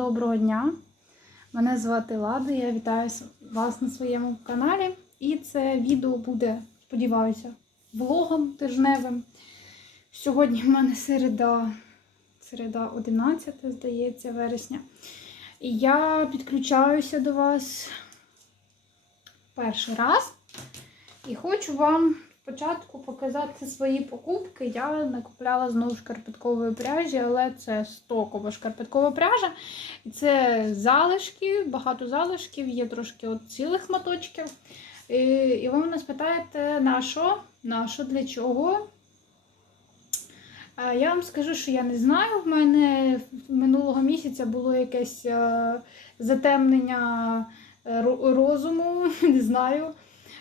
Доброго дня! Мене звати Лада, я вітаю вас на своєму каналі. І це відео буде, сподіваюся, влогом тижневим. Сьогодні в мене середа, середа 11, здається, вересня. І я підключаюся до вас перший раз. І хочу вам спочатку показати свої покупки. Я накупляла знову шкарпеткової пряжі, але це стокова шкарпеткова пряжа. Це залишки, багато залишків, є трошки от цілих моточків. І, і ви мене спитаєте, на що? На що, для чого? Я вам скажу, що я не знаю. В мене минулого місяця було якесь е, затемнення е, розуму, не знаю.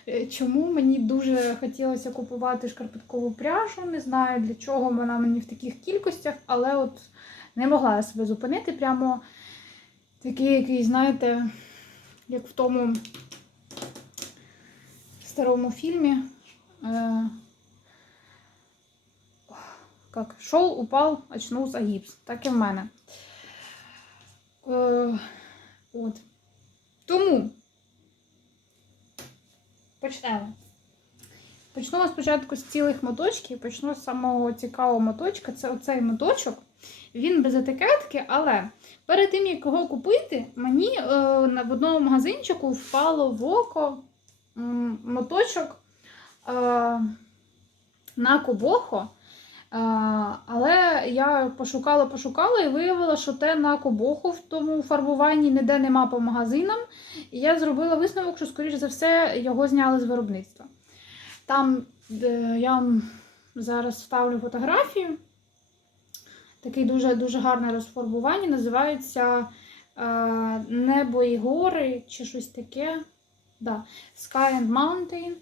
Е, Чому мені дуже хотілося купувати шкарпеткову пряжу, не знаю для чого вона мені в таких кількостях, але от не могла я себе зупинити. Прямо такий, який, знаєте, як в тому старому фільмі. Е, как? Шов, упав, очнувся гіпс. Так і в мене. Е, от. Тому почнемо. Почну спочатку з цілих моточків, почну з самого цікавого моточка. Це оцей моточок. Він без етикетки, але перед тим, як його купити, мені е, в одному магазинчику впало в око моточок е, на Кобохо. Е, але я пошукала, пошукала і виявила, що те на Кобоху в тому фарбуванні ніде нема по магазинам. І я зробила висновок, що, скоріш за все, його зняли з виробництва. Там е, я вам зараз вставлю фотографію. Такий дуже, дуже гарне розфарбування. Називається е, Небо і гори чи щось таке. Да. Sky and Mountain.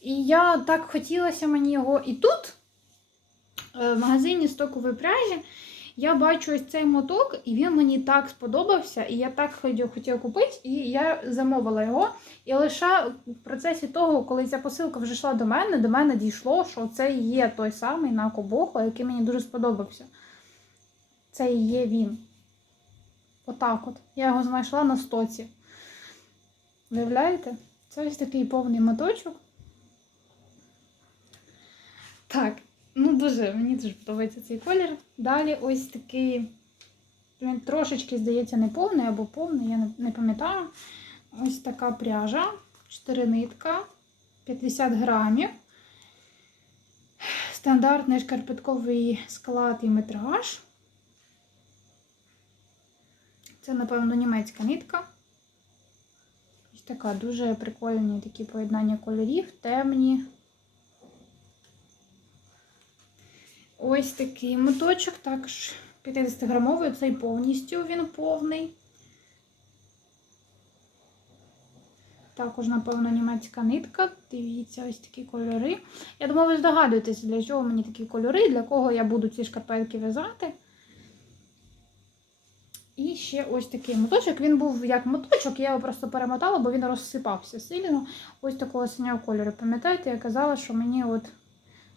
І я так хотілося мені його. І тут, е, в магазині стокової пряжі, я бачу ось цей моток, і він мені так сподобався, і я так хотіла купити, і я замовила його. І лише в процесі того, коли ця посилка вже йшла до мене, до мене дійшло, що це є той самий на Кобохо, який мені дуже сподобався. Це і є він. Отак от. Я його знайшла на стоці. Виявляєте? Це ось такий повний моточок. Так, ну дуже, мені дуже подобається цей колір. Далі ось такий, він трошечки, здається, не повний або повний, я не, пам'ятаю. Ось така пряжа, 4 нитка, 50 грамів. Стандартний шкарпетковий склад і метраж. Це, напевно, німецька нитка. Ось така дуже прикольні такі поєднання кольорів, темні. Ось такий моточок, також 50-грамовий, цей повністю він повний. Також, напевно, німецька нитка. Дивіться, ось такі кольори. Я думаю, ви здогадуєтеся, для чого мені такі кольори, для кого я буду ці шкарпетки в'язати. І ще ось такий моточок. Він був як моточок, я його просто перемотала, бо він розсипався сильно. Ось такого синього кольору. Пам'ятаєте, я казала, що мені от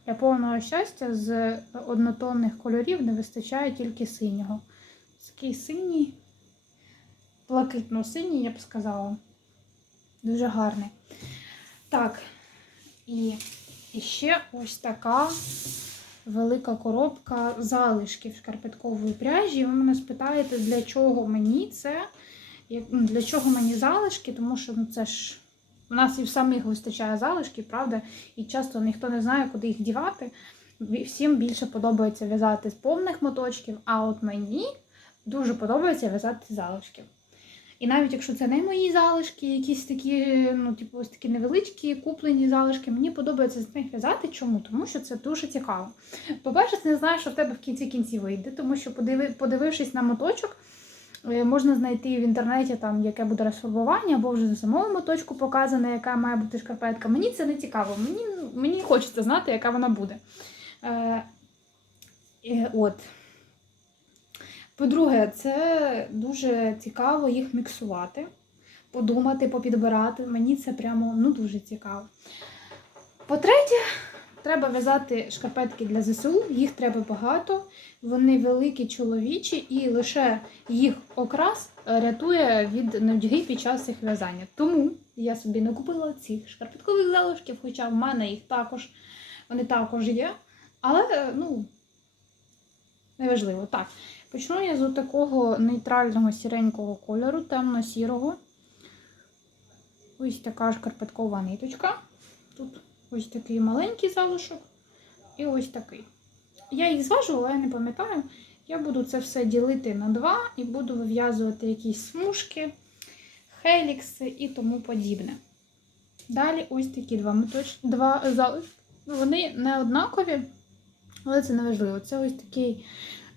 для повного щастя з однотонних кольорів не вистачає тільки синього. Такий синій, блакитно-синій, я б сказала. Дуже гарний. Так, і, ще ось така велика коробка залишків шкарпеткової пряжі. Ви мене спитаєте, для чого мені це? Ну, Для чого мені залишки? Тому що ну, це ж у нас і в самих вистачає залишків, правда? І часто ніхто не знає, куди їх дівати. Всім більше подобається в'язати з повних моточків, а от мені дуже подобається в'язати з залишків. І навіть якщо це не мої залишки, якісь такі, ну, типу, ось такі невеличкі куплені залишки, мені подобається з них в'язати. Чому? Тому що це дуже цікаво. По-перше, ти не знаєш, що в тебе в кінці кінці вийде, тому що подиви, подивившись на моточок, можна знайти в інтернеті, там, яке буде розфарбування, або вже на самому моточку показано, яка має бути шкарпетка. Мені це не цікаво. Мені, мені хочеться знати, яка вона буде. Е, е, от. По-друге, це дуже цікаво їх міксувати, подумати, попідбирати. Мені це прямо ну, дуже цікаво. По-третє, треба в'язати шкарпетки для ЗСУ, їх треба багато, вони великі чоловічі, і лише їх окрас е, рятує від нудьги під час їх в'язання. Тому я собі не купила цих шкарпеткових залишків, хоча в мене їх також, вони також є. Але, е, ну, неважливо. Так, почну я з такого нейтрального сіренького кольору, темно-сірого. Ось така шкарпеткова ниточка. Тут ось такий маленький залишок і ось такий. Я їх зважувала, я не пам'ятаю. Я буду це все ділити на два і буду вив'язувати якісь смужки, хелікси і тому подібне. Далі ось такі два, меточ... два залишки. Вони не однакові, але це не важливо. Це ось такий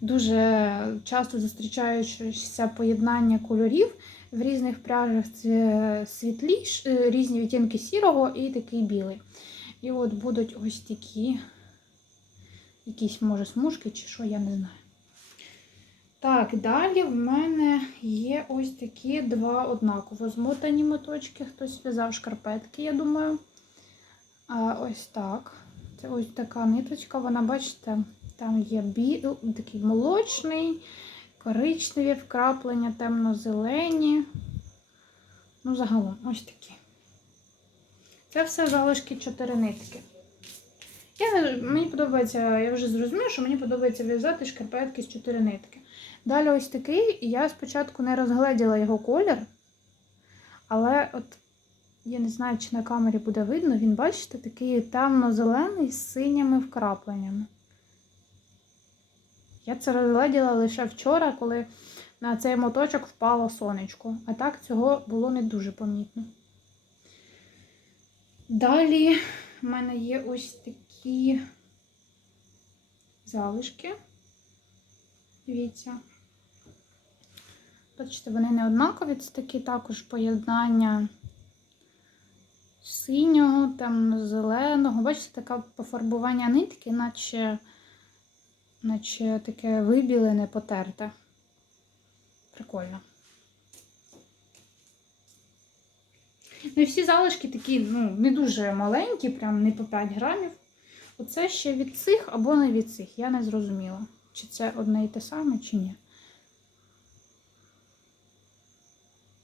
дуже часто зустрічаючися поєднання кольорів. В різних пряжах це світлі, е, різні відтінки сірого і такий білий. І от будуть ось такі, якісь, може, смужки чи що, я не знаю. Так, далі в мене є ось такі два однаково змотані моточки. Хтось в'язав шкарпетки, я думаю. А, ось так. Це ось така ниточка. Вона, бачите, там є бі... такий молочний, коричневі вкраплення, темно-зелені. Ну, загалом, ось такі. Це все залишки чотири нитки. Я, мені подобається, я вже зрозуміла, що мені подобається в'язати шкарпетки з чотири нитки. Далі ось такий, і я спочатку не розгледіла його колір, але от я не знаю, чи на камері буде видно, він, бачите, такий темно-зелений з синіми вкрапленнями. Я це розгледіла лише вчора, коли на цей моточок впало сонечко. А так цього було не дуже помітно. Далі в мене є ось такі залишки. Дивіться. Бачите, вони не однакові, це такі також поєднання синього, темно-зеленого. Бачите, таке пофарбування нитки, наче, наче таке вибілене, потерте. Прикольно. Ну і всі залишки такі, ну, не дуже маленькі, прям не по 5 грамів. Оце ще від цих або не від цих. Я не зрозуміла, чи це одне і те саме, чи ні.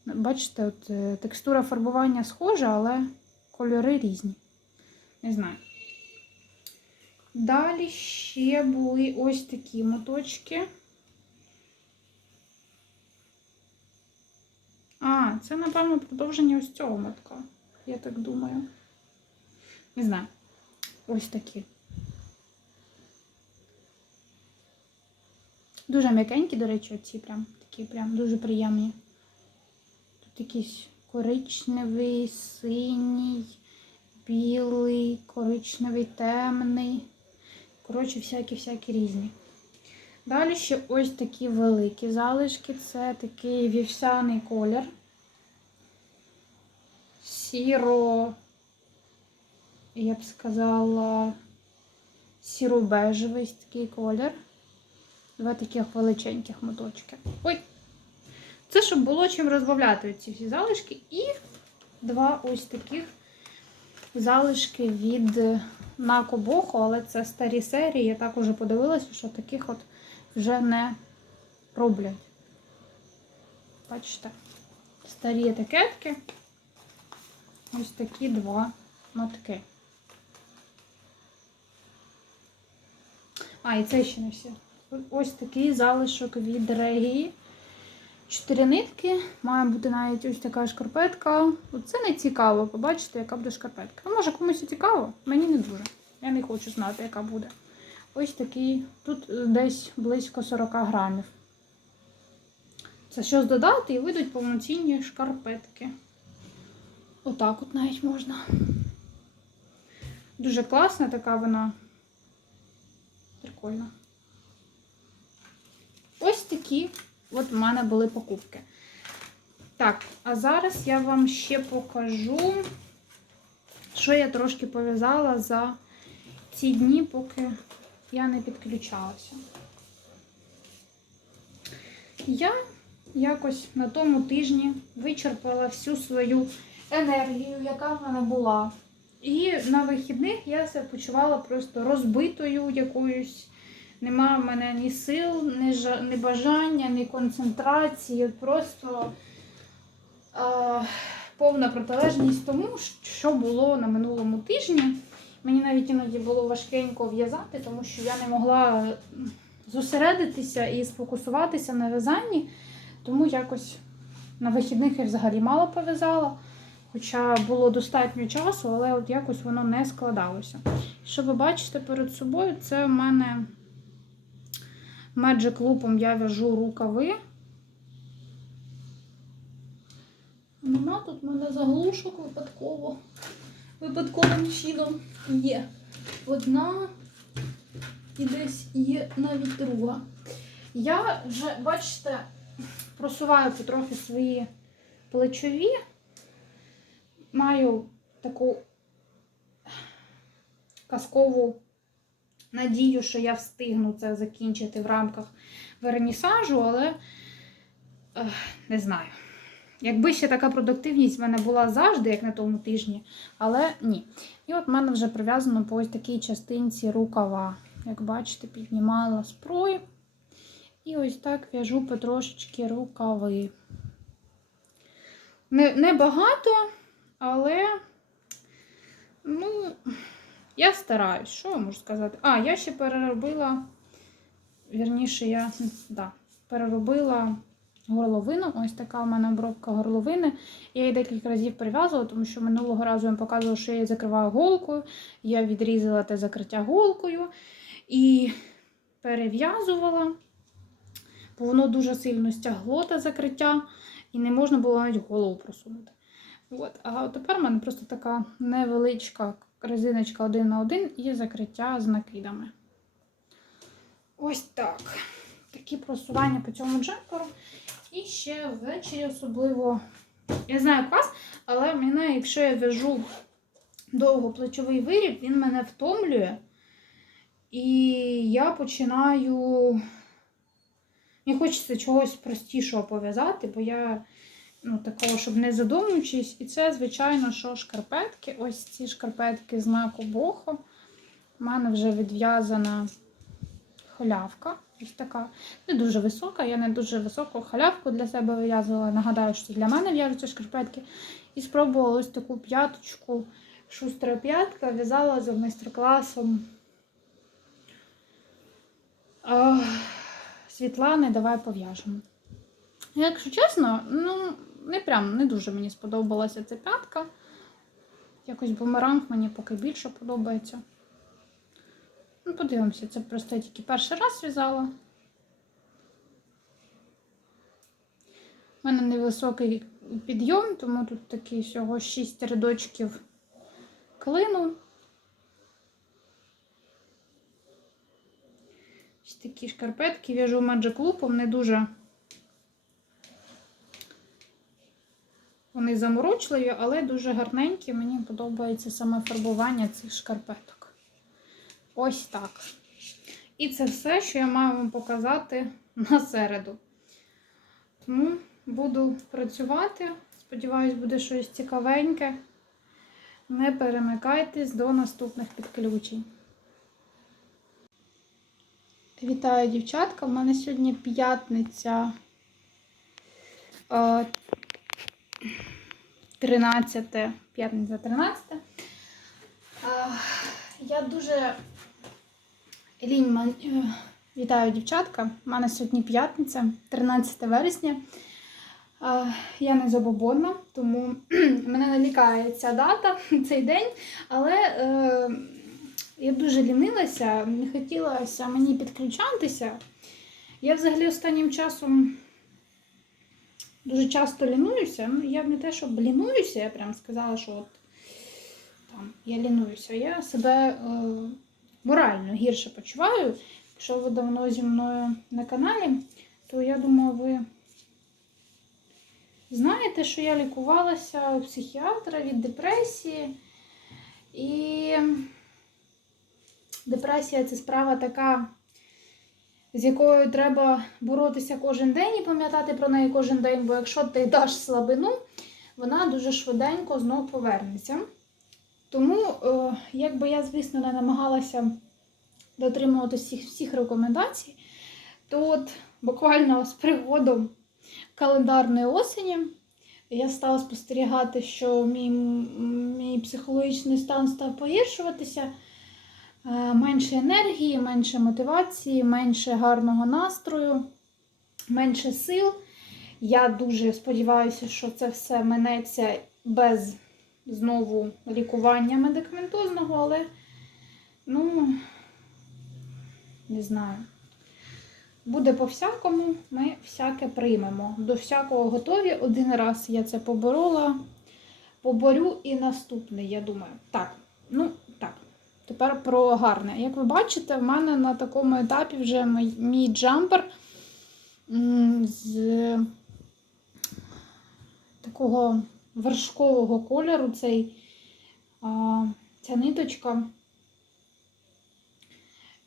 Бачите, от е, текстура фарбування схожа, але кольори різні. Не знаю. Далі ще були ось такі моточки. А, це, напевно, продовження ось цього мотка. Я так думаю. Не знаю. Ось такі. Дуже м'якенькі, до речі, оці прям такі прям дуже приємні. Тут якийсь коричневий, синій, білий, коричневий, темний. Коротше, всякі-всякі різні. Далі ще ось такі великі залишки. Це такий вівсяний колір. Сіро, я б сказала, сіро-бежевий такий колір. Два таких величеньких моточки. Ой! Це щоб було чим розбавляти ці всі залишки. І два ось таких залишки від Накобоху, але це старі серії. Я так уже подивилася, що таких от вже не роблять. Бачите? Старі етикетки. Ось такі два мотки. А, і це ще не все. Ось такий залишок від регії. Чотири нитки. Має бути навіть ось така шкарпетка. Це не цікаво, побачите, яка буде шкарпетка. Ну, може комусь цікаво, мені не дуже. Я не хочу знати, яка буде. Ось такий, тут е, десь близько 40 грамів. Це щось додати і вийдуть повноцінні шкарпетки. Отак от навіть можна. Дуже класна така вона. Прикольна. Ось такі от в мене були покупки. Так, а зараз я вам ще покажу, що я трошки пов'язала за ці дні, поки я не підключалася. Я якось на тому тижні вичерпала всю свою енергію, яка в мене була І на вихідних я себе почувала просто розбитою якоюсь. Нема в мене ні сил, ні, жа- ні бажання, ні концентрації. Просто е, повна протилежність тому, що було на минулому тижні. Мені навіть іноді було важкенько в'язати, тому що я не могла зосередитися і сфокусуватися на в'язанні. Тому якось на вихідних я взагалі мало пов'язала. Хоча було достатньо часу, але от якось воно не складалося. Що ви бачите перед собою, це в мене Magic Loop я в'яжу рукави. Нема тут в мене заглушок випадково. Випадковим чином є одна і десь є навіть друга. Я вже, бачите, просуваю потрохи свої плечові. Маю таку казкову надію, що я встигну це закінчити в рамках вернісажу, але не знаю. Якби ще така продуктивність в мене була завжди, як на тому тижні, але ні. І от в мене вже прив'язано по ось такій частинці рукава. Як бачите, піднімала спрой. І ось так в'яжу потрошечки рукави. Не, не багато, але ну, я стараюсь. Що я можу сказати? А, я ще переробила, вірніше, я да, переробила горловину. Ось така у мене обробка горловини. Я її декілька разів перев'язувала, тому що минулого разу я вам показувала, що я її закриваю голкою. Я відрізала те закриття голкою і перев'язувала, бо воно дуже сильно стягло те закриття, і не можна було навіть голову просунути. От. А от тепер в мене просто така невеличка резиночка один на один і закриття з накидами. Ось так. Такі просування по цьому джемперу. І ще ввечері особливо. Я знаю як вас, але мене, якщо я в'яжу довго плечовий виріб, він мене втомлює. І я починаю. Мені хочеться чогось простішого пов'язати, бо я ну, такого, щоб не задумуючись. І це, звичайно, що шкарпетки. Ось ці шкарпетки знаку Бохо. У мене вже відв'язана халявка. Ось така. Не дуже висока, я не дуже високу халявку для себе вив'язувала. Нагадаю, що для мене в'яжуться шкарпетки. І спробувала ось таку п'яточку, шустра п'ятка, в'язала за майстер-класом. Світлани, давай пов'яжемо. Якщо чесно, ну, не прям не дуже мені сподобалася ця п'ятка. Якось бумеранг мені поки більше подобається. Ну, подивимося, це просто я тільки перший раз в'язала. У мене невисокий підйом, тому тут такі всього 6 рядочків клину. Ось такі шкарпетки в'яжу Magic Loop, не дуже вони заморочливі, але дуже гарненькі. Мені подобається саме фарбування цих шкарпеток. Ось так. І це все, що я маю вам показати на середу. Тому буду працювати. Сподіваюсь, буде щось цікавеньке. Не перемикайтесь до наступних підключень. Вітаю, дівчатка. У мене сьогодні п'ятниця. е, 13, п'ятниця 13. Е, Я дуже лінь. е, Вітаю, дівчатка. У мене сьогодні п'ятниця, 13 вересня. Я не забобонна, тому мене налякає ця дата, цей день. Але е, я дуже лінилася, не хотілося мені підключатися. Я взагалі останнім часом дуже часто лінуюся. Ну, я не те, щоб лінуюся, я прям сказала, що от там я лінуюся. Я себе е, морально гірше почуваю. Якщо ви давно зі мною на каналі, то я думаю, ви знаєте, що я лікувалася у психіатра від депресії. І депресія це справа така, з якою треба боротися кожен день і пам'ятати про неї кожен день, бо якщо ти даш слабину, вона дуже швиденько знов повернеться. Тому, е, якби я, звісно, не намагалася дотримуватися всіх, всіх рекомендацій, то от буквально з пригодом календарної осені я стала спостерігати, що мій, мій психологічний стан став погіршуватися. Е, Менше енергії, менше мотивації, менше гарного настрою, менше сил. Я дуже сподіваюся, що це все минеться без знову лікування медикаментозного, але ну не знаю. Буде по-всякому, ми всяке приймемо. До всякого готові. Один раз я це поборола, поборю і наступний, я думаю. Так, ну так. Тепер про гарне. Як ви бачите, в мене на такому етапі вже мій, джампер з такого вершкового кольору, цей, а, ця ниточка.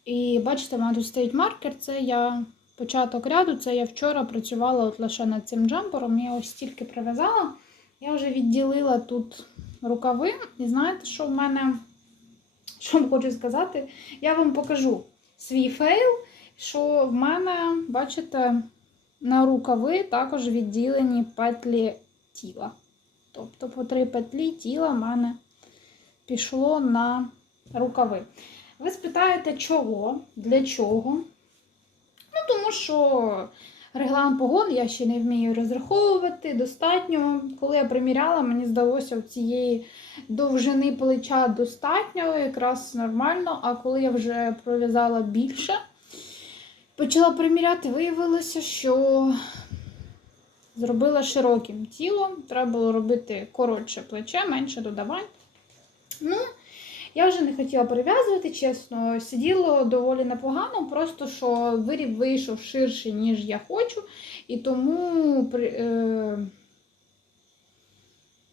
І бачите, в мене тут стоїть маркер. Це я початок ряду, це я вчора працювала от лише над цим джампером. Я ось стільки прив'язала. Я вже відділила тут рукави. І знаєте, що в мене, що вам хочу сказати? Я вам покажу свій фейл, що в мене, бачите, на рукави також відділені петлі тіла. Тобто по три петлі тіла в мене пішло на рукави. Ви спитаєте, чого? Для чого? Ну, тому що реглан погон я ще не вмію розраховувати достатньо. Коли я приміряла, мені здалося цієї довжини плеча достатньо, якраз нормально. А коли я вже пров'язала більше, почала приміряти, виявилося, що зробила широким тіло. Треба було робити коротше плече, менше додавань. Ну, я вже не хотіла перев'язувати, чесно. Сиділо доволі непогано, просто що виріб вийшов ширший, ніж я хочу. І тому, при- е,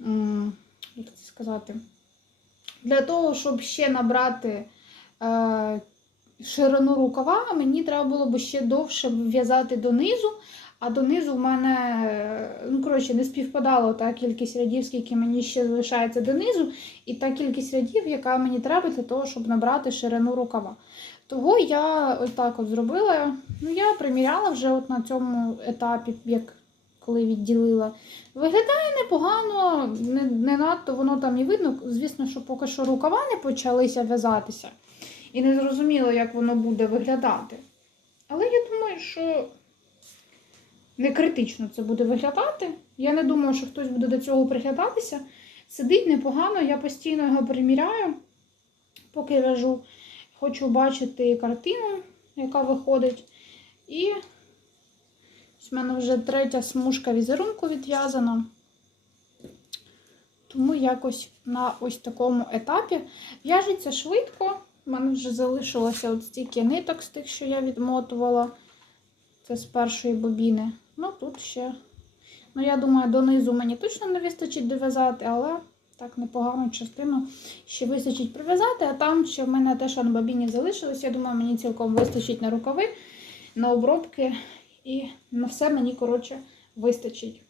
м, як це сказати, для того, щоб ще набрати е, ширину рукава, мені треба було б ще довше в'язати донизу. А донизу в мене, ну, коротше, не співпадала та кількість рядів, скільки мені ще залишається донизу, і та кількість рядів, яка мені треба для того, щоб набрати ширину рукава. Того я ось так от зробила. Ну, я приміряла вже от на цьому етапі, як коли відділила. Виглядає непогано, не, не надто воно там і видно. Звісно, що поки що рукава не почалися в'язатися. І не зрозуміло, як воно буде виглядати. Але я думаю, що не критично це буде виглядати. Я не думаю, що хтось буде до цього приглядатися. Сидить непогано, я постійно його приміряю, поки в'яжу. Хочу бачити картину, яка виходить. І в мене вже третя смужка візерунку відв'язана. Тому якось на ось такому етапі в'яжеться швидко. У мене вже залишилося от стільки ниток з тих, що я відмотувала. Це з першої бобіни. Ну, тут ще. Ну, я думаю, донизу мені точно не вистачить дов'язати, але так непогану частину ще вистачить прив'язати, а там ще в мене те, що на бобіні залишилось, я думаю, мені цілком вистачить на рукави, на обробки і на все мені, коротше, вистачить.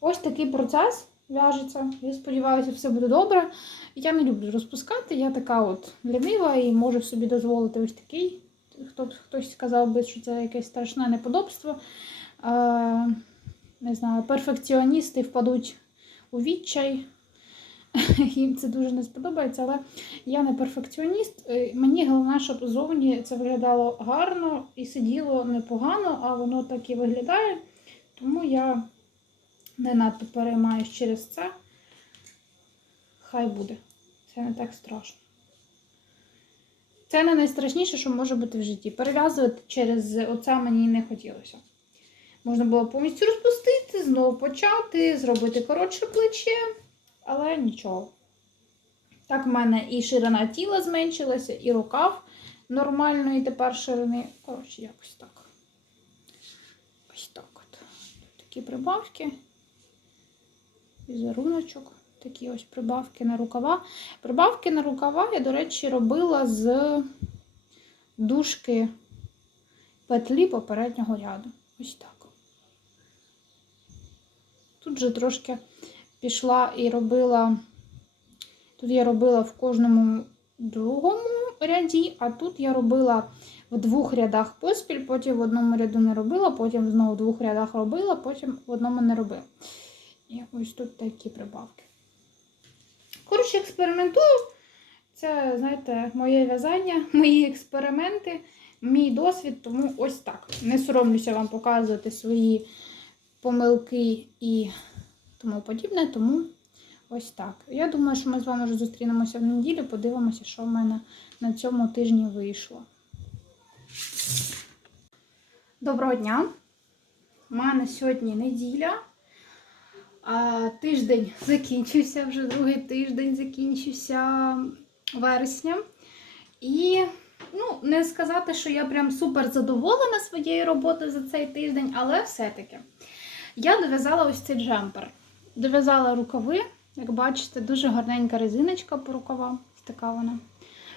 Ось такий процес в'яжеться. Я сподіваюся, все буде добре. Я не люблю розпускати, я така от лінива і можу собі дозволити ось такий. Хто, хтось сказав би, що це якесь страшне неподобство. Е, не знаю, перфекціоністи впадуть у відчай. Їм це дуже не сподобається, але я не перфекціоніст. Е, Мені головне, щоб зовні це виглядало гарно і сиділо непогано, а воно так і виглядає. Тому я не надто переймаюсь через це. Хай буде. Це не так страшно. Це не найстрашніше, що може бути в житті. Перев'язувати через оце мені не хотілося. Можна було повністю розпустити, знову почати, зробити коротше плече, але нічого. Так в мене і ширина тіла зменшилася, і рукав нормальної тепер ширини. Коротше, якось так. Ось так от. Тут такі прибавки. Візеруночок. Такі ось прибавки на рукава. Прибавки на рукава я, до речі, робила з дужки петлі попереднього ряду. Ось так. Тут же трошки пішла і робила Тут я робила в кожному другому ряді, а тут я робила в двох рядах поспіль, потім в одному ряду не робила, потім знову в двох рядах робила, потім в одному не робила. І ось тут такі прибавки. Коротше, експериментую. Це, знаєте, моє в'язання, мої експерименти, мій досвід, тому ось так. Не соромлюся вам показувати свої помилки і тому подібне, тому ось так. Я думаю, що ми з вами вже зустрінемося в неділю, подивимося, що в мене на цьому тижні вийшло. Доброго дня! У мене сьогодні неділя. А, тиждень закінчився, вже другий тиждень закінчився вересня. І ну, не сказати, що я прям супер задоволена своєю роботою за цей тиждень, але все-таки я дов'язала ось цей джемпер. Дов'язала рукави, як бачите, дуже гарненька резиночка по рукавам. Така вона.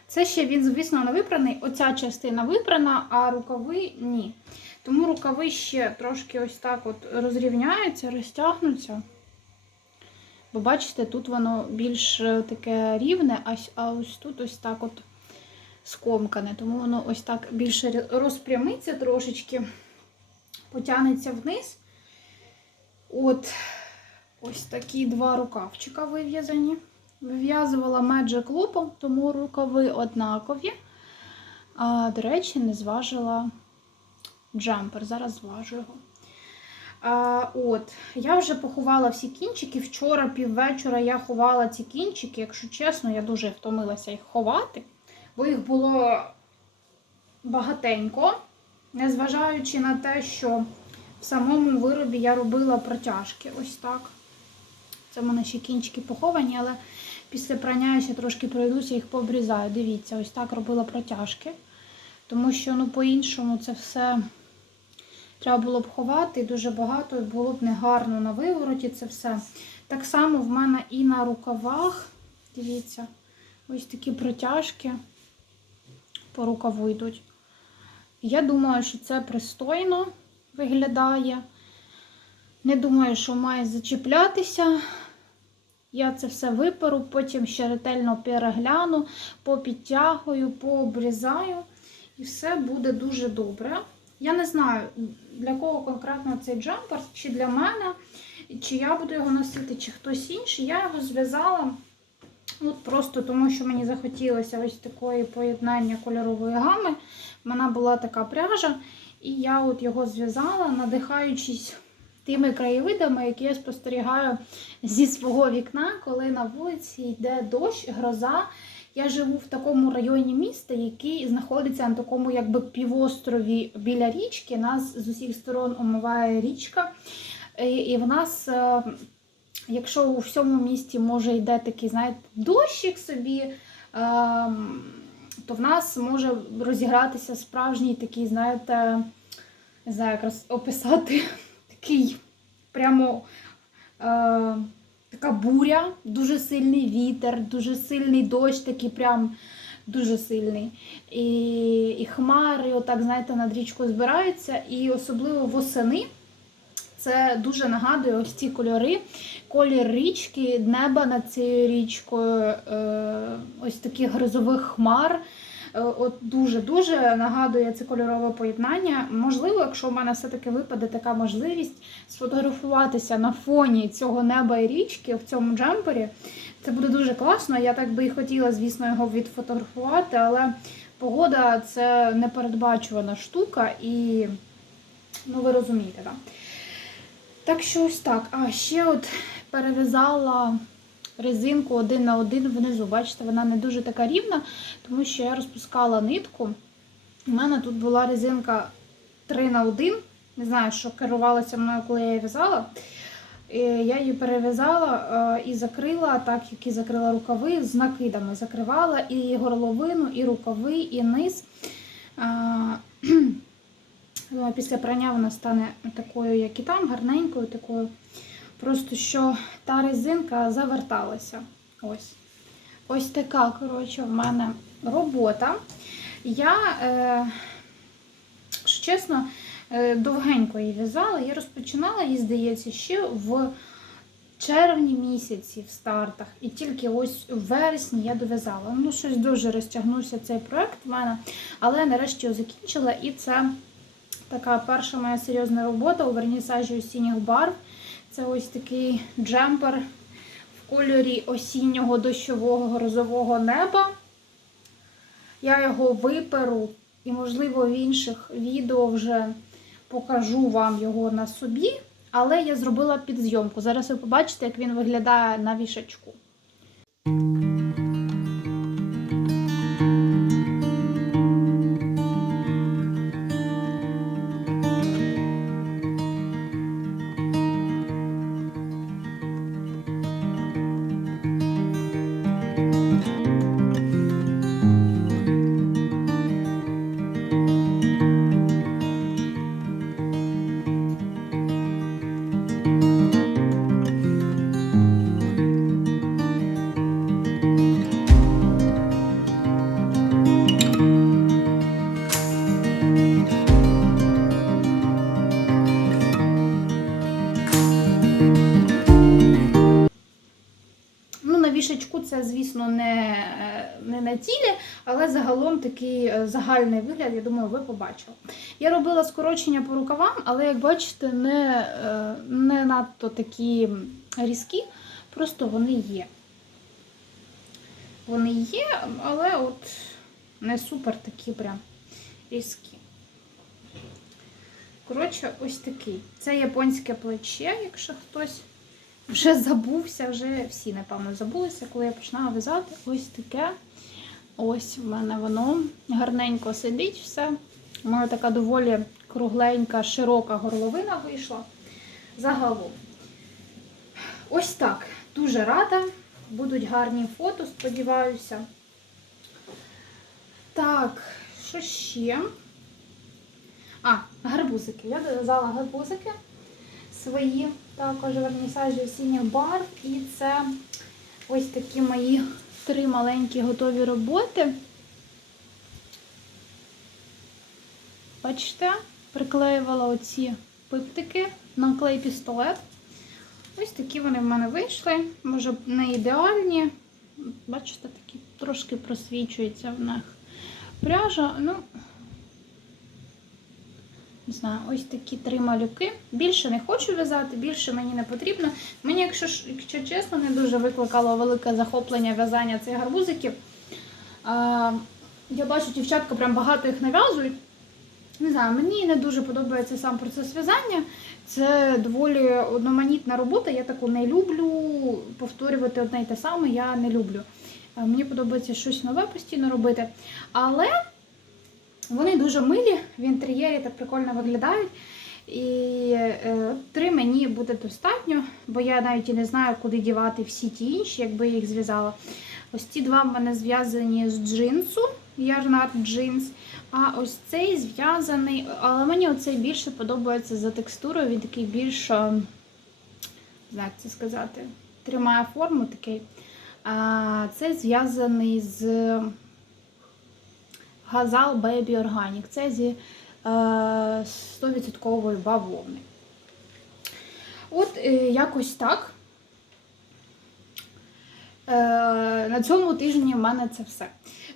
Це ще він, звісно, не випраний. Оця частина випрана, а рукави ні. Тому рукави ще трошки ось так от розрівняються, розтягнуться. Бо бачите, тут воно більш е, таке рівне, а ось тут ось так от скомкане. Тому воно ось так більше розпрямиться трошечки, потягнеться вниз. От ось такі два рукавчика вив'язані. Вив'язувала Magic Loop, тому рукави однакові. А, до речі, не зважила джемпер. Зараз зважу його. А, от, я вже поховала всі кінчики. Вчора піввечора я ховала ці кінчики. Якщо чесно, я дуже втомилася їх ховати, бо їх було багатенько, незважаючи на те, що в самому виробі я робила протяжки. Ось так. Це в мене ще кінчики поховані, але після прання я ще трошки пройдуся, їх пообрізаю. Дивіться, ось так робила протяжки. Тому що ну, по-іншому це все треба було б ховати, і дуже багато було б негарно на вивороті це все. Так само в мене і на рукавах, дивіться, ось такі протяжки по рукаву йдуть. Я думаю, що це пристойно виглядає. Не думаю, що має зачіплятися. Я це все виперу, потім ще ретельно перегляну, попідтягую, пообрізаю. І все буде дуже добре. Я не знаю, для кого конкретно цей джемпер, чи для мене, чи я буду його носити, чи хтось інший. Я його зв'язала от просто тому, що мені захотілося ось такої поєднання кольорової гами. В мене була така пряжа, і я от його зв'язала, надихаючись тими краєвидами, які я спостерігаю зі свого вікна, коли на вулиці йде дощ, гроза. Я живу в такому районі міста, який знаходиться на такому якби півострові біля річки. Нас з усіх сторон омиває річка. І, в нас, е, якщо у всьому місті може йде такий, знаєте, дощик собі, ем, то в нас може розігратися справжній такий, знаєте, не знаю, як роз- описати такий прямо. Е, така буря, дуже сильний вітер, дуже сильний дощ, такий прям дуже сильний. І, і хмари, отак, знаєте, над річкою збираються. І особливо восени це дуже нагадує ось ці кольори. Колір річки, неба над цією річкою, е, ось таких грозових хмар. Е, От дуже-дуже нагадує це кольорове поєднання. Можливо, якщо в мене все-таки випаде така можливість сфотографуватися на фоні цього неба і річки в цьому джемпері, це буде дуже класно. Я так би і хотіла, звісно, його відфотографувати, але погода це непередбачувана штука, і ну ви розумієте, так? Так що ось так. А ще от перев'язала резинку один на один внизу. Бачите, вона не дуже така рівна, тому що я розпускала нитку. У мене тут була резинка 3 на 1. Не знаю, що керувалося мною, коли я її в'язала. Е, Я її перев'язала е, і закрила, так як і закрила рукави, з накидами закривала і горловину, і рукави, і низ. Думаю, після прання вона стане такою, як і там, гарненькою, такою. Просто що та резинка заверталася. Ось. Ось така, коротше, в мене робота. Я, е, якщо чесно, е, довгенько її в'язала. Я розпочинала її, здається, ще в червні місяці в стартах, і тільки ось у вересні я дов'язала. Ну, щось дуже розтягнувся цей проект в мене, але нарешті його закінчила, і це така перша моя серйозна робота у вернісажі осінніх барв. Це ось такий джемпер в кольорі осіннього дощового грозового неба. Я його виперу і, можливо, в інших відео вже покажу вам його на собі. Але я зробила підзйомку. Зараз ви побачите, як він виглядає на вішачку. Тілі, але загалом такий е, загальний вигляд, я думаю, ви побачили. Я робила скорочення по рукавам, але, як бачите, не, е, не надто такі різкі, просто вони є. Вони є, але от не супер такі прям різкі. Коротше, ось такий. Це японське плече, якщо хтось вже забувся, вже всі, напевно, забулися, коли я починала в'язати. Ось таке. Ось в мене воно гарненько сидить все. У мене така доволі кругленька, широка горловина вийшла. Загалом. Ось так. Дуже рада. Будуть гарні фото, сподіваюся. Так, що ще? А, гарбузики. Я дов'язала гарбузики свої також вернісажі осінніх барв. І це ось такі мої три маленькі готові роботи. Бачите, приклеювала оці пиптики на клей пістолет. Ось такі вони в мене вийшли. Може, не ідеальні. Бачите, такі трошки просвічується в них пряжа. Ну, не знаю, ось такі три малюки. Більше не хочу в'язати, більше мені не потрібно. Мені, якщо, якщо чесно, не дуже викликало велике захоплення в'язання цих гарбузиків. А, я бачу, дівчатка прям багато їх нав'язують. Не знаю, мені не дуже подобається сам процес в'язання. Це доволі одноманітна робота. Я таку не люблю. Повторювати одне й те саме я не люблю. А Мені подобається щось нове постійно робити. Але вони дуже милі, в інтер'єрі так прикольно виглядають. І е, три мені буде достатньо, бо я навіть і не знаю, куди дівати всі ті інші, якби я їх зв'язала. Ось ці два в мене зв'язані з джинсу, ярнард джинс. А ось цей зв'язаний, але мені оцей більше подобається за текстурою. Він такий більш, не як це сказати, тримає форму такий. А це зв'язаний з Газал Baby Organic. Це зі е, 100% бавовни. От е, якось так. Е, на цьому тижні в мене це все.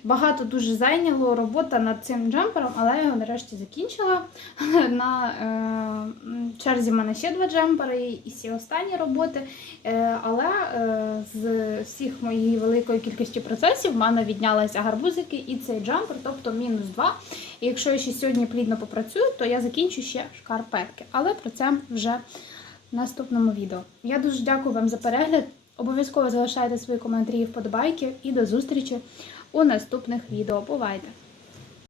Багато дуже зайняло робота над цим джемпером, але я його нарешті закінчила. На е, черзі в мене ще два джемпери і всі останні роботи. Е, але е, з всіх моєї великої кількості процесів в мене віднялися гарбузики і цей джемпер, тобто мінус два. І якщо я ще сьогодні плідно попрацюю, то я закінчу ще шкарпетки. Але про це вже в наступному відео. Я дуже дякую вам за перегляд. Обов'язково залишайте свої коментарі і вподобайки і до зустрічі у наступних відео. Бувайте!